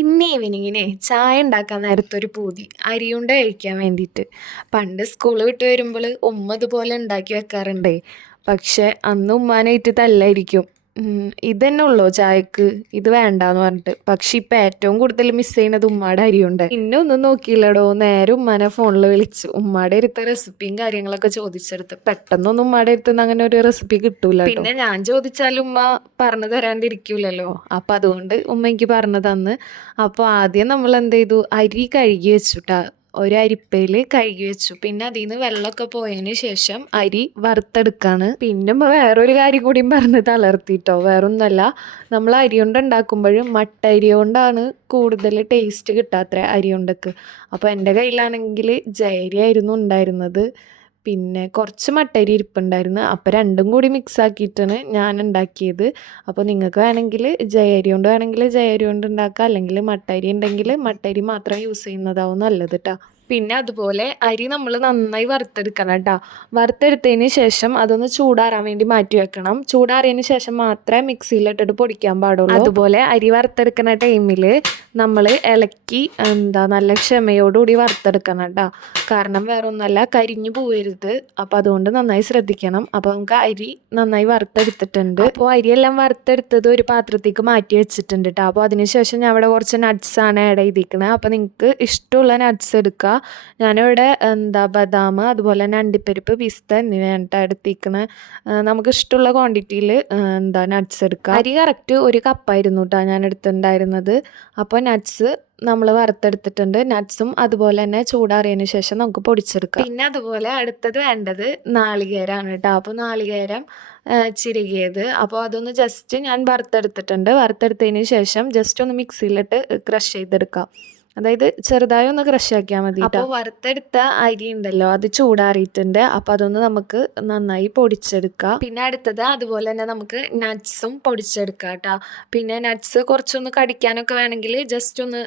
ഇന്ന് ഈവനിങ്ങിനെ ചായ ഉണ്ടാക്കാൻ നേരത്തൊരു പൂതി അരിയുണ്ട കഴിക്കാൻ വേണ്ടിയിട്ട്. പണ്ട് സ്കൂള് വിട്ട് വരുമ്പോൾ ഉമ്മ ഇതുപോലെ ഉണ്ടാക്കി വെക്കാറുണ്ടേ. പക്ഷെ അന്ന് ഉമ്മാനായിട്ട് തല്ലായിരിക്കും. ഇതന്നെ ഉള്ളോ ചായക്ക്, ഇത് വേണ്ടാന്ന് പറഞ്ഞിട്ട്. പക്ഷെ ഇപ്പം ഏറ്റവും കൂടുതൽ മിസ് ചെയ്യുന്നത് ഉമ്മാടെ അരിയുണ്ട. പിന്നെ ഒന്നും നോക്കിയില്ലടോ, നേരെ ഉമ്മാനെ ഫോണിൽ വിളിച്ചു ഉമ്മാടെ അടുത്ത റെസിപ്പിയും കാര്യങ്ങളൊക്കെ ചോദിച്ചെടുത്ത്. പെട്ടെന്നൊന്നും ഉമ്മാടെ അടുത്ത് നിന്ന് അങ്ങനെ ഒരു റെസിപ്പി കിട്ടൂല ട്ടോ. പിന്നെ ഞാൻ ചോദിച്ചാലും ഉമ്മ പറഞ്ഞു തരാണ്ടിരിക്കൂലല്ലോ. അപ്പം അതുകൊണ്ട് ഉമ്മ എനിക്ക് പറഞ്ഞു തന്ന്. അപ്പോൾ ആദ്യം നമ്മൾ എന്ത് ചെയ്തു, അരി കഴുകി വെച്ചുട്ടാ. ഒരു അരിപ്പയിൽ കഴുകി വെച്ചു. പിന്നെ അതിൽ നിന്ന് വെള്ളമൊക്കെ പോയതിന് ശേഷം അരി വറുത്തെടുക്കാണ്. പിന്നെ ഉമ്മ വേറൊരു കാര്യം കൂടിയും പറഞ്ഞ് തളർത്തിട്ടോ. വേറൊന്നുമല്ല, നമ്മൾ അരി കൊണ്ട് ഉണ്ടാക്കുമ്പോഴും മട്ട അരി കൊണ്ടാണ് കൂടുതൽ ടേസ്റ്റ് കിട്ടാത്ര അരി കൊണ്ടൊക്കെ. അപ്പോൾ എൻ്റെ കയ്യിലാണെങ്കിൽ ജയരി ആയിരുന്നു ഉണ്ടായിരുന്നത്. പിന്നെ കുറച്ച് മട്ടരി ഇരിപ്പുണ്ടായിരുന്നു. അപ്പോൾ രണ്ടും കൂടി മിക്സ് ആക്കിയിട്ടാണ് ഞാൻ ഉണ്ടാക്കിയത്. അപ്പോൾ നിങ്ങൾക്ക് വേണമെങ്കിൽ ജയരി കൊണ്ട് വേണമെങ്കിൽ ജയരി കൊണ്ട് ഉണ്ടാക്കാം, അല്ലെങ്കിൽ മട്ടരി ഉണ്ടെങ്കിൽ മട്ടരി മാത്രം യൂസ് ചെയ്യുന്നതാവും നല്ലത് കേട്ടോ. പിന്നെ അതുപോലെ അരി നമ്മൾ നന്നായി വറുത്തെടുക്കണം കേട്ടോ. വറുത്തെടുത്തതിന് ശേഷം അതൊന്ന് ചൂടാറാൻ വേണ്ടി മാറ്റി വെക്കണം. ചൂടാറിയതിന് ശേഷം മാത്രമേ മിക്സിയിലിട്ടിട്ട് പൊടിക്കാൻ പാടുള്ളൂ. അതുപോലെ അരി വറുത്തെടുക്കുന്ന ടൈമിൽ നമ്മൾ ഇളക്കി നല്ല ക്ഷമയോടുകൂടി വറുത്തെടുക്കണം കേട്ടോ. കാരണം വേറെ ഒന്നുമല്ല, കരിഞ്ഞു പോകരുത്. അപ്പോൾ അതുകൊണ്ട് നന്നായി ശ്രദ്ധിക്കണം. അപ്പോൾ നമുക്ക് അരി നന്നായി വറുത്തെടുത്തിട്ടുണ്ട്. അപ്പോൾ അരിയെല്ലാം വറുത്തെടുത്തത് ഒരു പാത്രത്തേക്ക് മാറ്റി വെച്ചിട്ടുണ്ട് കേട്ടോ. അപ്പോൾ അതിനുശേഷം ഞാൻ ഇവിടെ കുറച്ച് നട്ട്സാണ് ആഡ് ചെയ്തിരിക്കുന്നത്. അപ്പോൾ നിങ്ങൾക്ക് ഇഷ്ടമുള്ള നട്ട്സ് എടുക്കുക. ഞാനിവിടെ ബദാം, അതുപോലെ തന്നെ അണ്ടിപ്പരിപ്പ്, പിസ്ത എന്നിവയാണ് കേട്ടോ എടുത്തിരിക്കുന്നത്. നമുക്ക് ഇഷ്ടമുള്ള ക്വാണ്ടിറ്റിയിൽ നട്ട്സ് എടുക്കുക. അരി കറക്റ്റ് ഒരു കപ്പായിരുന്നു കേട്ടോ ഞാൻ എടുത്തിട്ടുണ്ടായിരുന്നത്. അപ്പോൾ നട്ട്സ് നമ്മൾ വറുത്തെടുത്തിട്ടുണ്ട്. നട്ട്സും അതുപോലെ തന്നെ ചൂടാറിയതിന് ശേഷം നമുക്ക് പൊടിച്ചെടുക്കാം. പിന്നെ അതുപോലെ അടുത്തത് വേണ്ടത് നാളികേരമാണ് കേട്ടോ. അപ്പോൾ നാളികേരം ചിരകിയത്, അപ്പോൾ അതൊന്ന് ജസ്റ്റ് ഞാൻ വറുത്തെടുത്തിട്ടുണ്ട്. വറുത്തെടുത്തതിന് ശേഷം ജസ്റ്റ് ഒന്ന് മിക്സിയിലിട്ട് ക്രഷ് ചെയ്തെടുക്കാം. അതായത് ചെറുതായി ഒന്ന് ക്രഷ് ആക്കിയാൽ മതി. അപ്പോൾ വറുത്തെടുത്ത അരി ഉണ്ടല്ലോ, അത് ചൂടാറിയിട്ടുണ്ട്. അപ്പോൾ അതൊന്ന് നമുക്ക് നന്നായി പൊടിച്ചെടുക്കാം. പിന്നെ അടുത്തത് അതുപോലെ തന്നെ നമുക്ക് നട്ട്സും പൊടിച്ചെടുക്കാം കേട്ടോ. പിന്നെ നട്ട്സ് കുറച്ചൊന്ന് കടിക്കാനൊക്കെ വേണമെങ്കിൽ ജസ്റ്റ് ഒന്ന്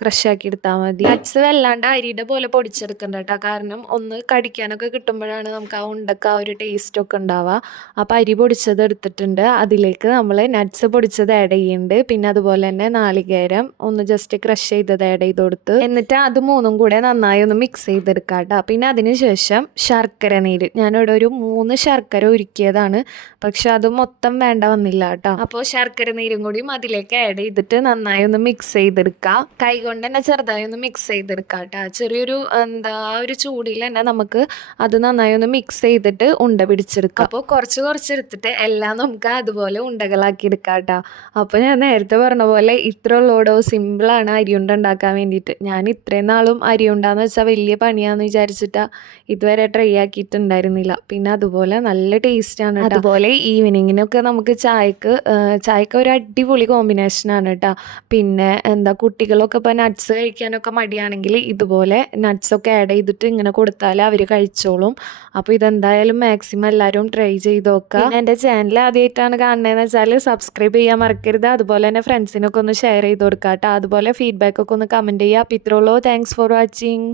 ക്രഷ് ആക്കി എടുത്താൽ മതി. നട്ട്സ് വല്ലാണ്ട് അരിയുടെ പോലെ പൊടിച്ചെടുക്കണ്ട കേട്ടോ. കാരണം ഒന്ന് കടിക്കാനൊക്കെ കിട്ടുമ്പോഴാണ് നമുക്ക് ആ ഉണ്ടക്ക് ആ ഒരു ടേസ്റ്റ് ഒക്കെ ഉണ്ടാവുക. അപ്പോൾ അരി പൊടിച്ചത് എടുത്തിട്ടുണ്ട്. അതിലേക്ക് നമ്മൾ നട്ട്സ് പൊടിച്ചത് ആഡ് ചെയ്യുന്നുണ്ട്. പിന്നെ അതുപോലെ തന്നെ നാളികേരം ഒന്ന് ജസ്റ്റ് ക്രഷ് ചെയ്ത് ആഡ് ചെയ്ത് കൊടുത്ത്, എന്നിട്ട് അത് മൂന്നും കൂടെ നന്നായി ഒന്ന് മിക്സ് ചെയ്തെടുക്കാം കേട്ടോ. പിന്നെ അതിനുശേഷം ശർക്കര നീര്, ഞാനിവിടെ ഒരു 3 ശർക്കര ഉരുക്കിയതാണ്. പക്ഷെ അത് മൊത്തം വേണ്ട വന്നില്ല കേട്ടോ. അപ്പോൾ ശർക്കര നീരും കൂടിയും അതിലേക്ക് ആഡ് ചെയ്തിട്ട് നന്നായി ഒന്ന് മിക്സ് ചെയ്തെടുക്കാം. കൈ കൊണ്ട് തന്നെ ചെറുതായി ഒന്ന് മിക്സ് ചെയ്തെടുക്കാം കേട്ടോ. ചെറിയൊരു ഒരു ചൂടിൽ തന്നെ നമുക്ക് അത് നന്നായി ഒന്ന് മിക്സ് ചെയ്തിട്ട് ഉണ്ട പിടിച്ചെടുക്കാം. അപ്പോൾ കുറച്ച് എടുത്തിട്ട് എല്ലാം നമുക്ക് അതുപോലെ ഉണ്ടകളാക്കി എടുക്കാം കേട്ടോ. അപ്പോൾ ഞാൻ നേരത്തെ പറഞ്ഞ പോലെ ഇത്ര ഉള്ളോടോ, സിമ്പിളാണ് അരി ഉണ്ട ഉണ്ടാക്കാൻ വേണ്ടിയിട്ട്. ഞാൻ ഇത്രയും നാളും അരി ഉണ്ടാന്ന് വെച്ചാൽ വലിയ പണിയാന്ന് വിചാരിച്ചിട്ടാണ് ഇതുവരെ ട്രൈ ആക്കിയിട്ടുണ്ടായിരുന്നില്ല. പിന്നെ അതുപോലെ നല്ല ടേസ്റ്റാണ്. അതുപോലെ ഈവനിങ്ങിനൊക്കെ നമുക്ക് ചായക്ക് ഒരു അടിപൊളി കോമ്പിനേഷനാണ് കേട്ടോ. പിന്നെ കുട്ടികളൊക്കെ ഇപ്പോൾ നട്ട്സ് കഴിക്കാനൊക്കെ മടിയാണെങ്കിൽ ഇതുപോലെ നട്ട്സൊക്കെ ആഡ് ചെയ്തിട്ട് ഇങ്ങനെ കൊടുത്താൽ അവർ കഴിച്ചോളും. അപ്പോൾ ഇതെന്തായാലും മാക്സിമം എല്ലാവരും ട്രൈ ചെയ്ത് നോക്കുക. പിന്നെ എൻ്റെ ചാനൽ ആദ്യമായിട്ടാണ് കാണുന്നതെന്ന് വെച്ചാൽ സബ്സ്ക്രൈബ് ചെയ്യാൻ മറക്കരുത്. അതുപോലെ തന്നെ ഫ്രണ്ട്സിനൊക്കെ ഒന്ന് ഷെയർ ചെയ്ത് കൊടുക്കുക കേട്ടോ. അതുപോലെ ഫീഡ്ബാക്ക് ഒക്കെ ഒന്ന് കമൻറ്റ് ചെയ്യുക. അപ്പോൾ ഇത്രയുള്ളൂ. Thanks for watching.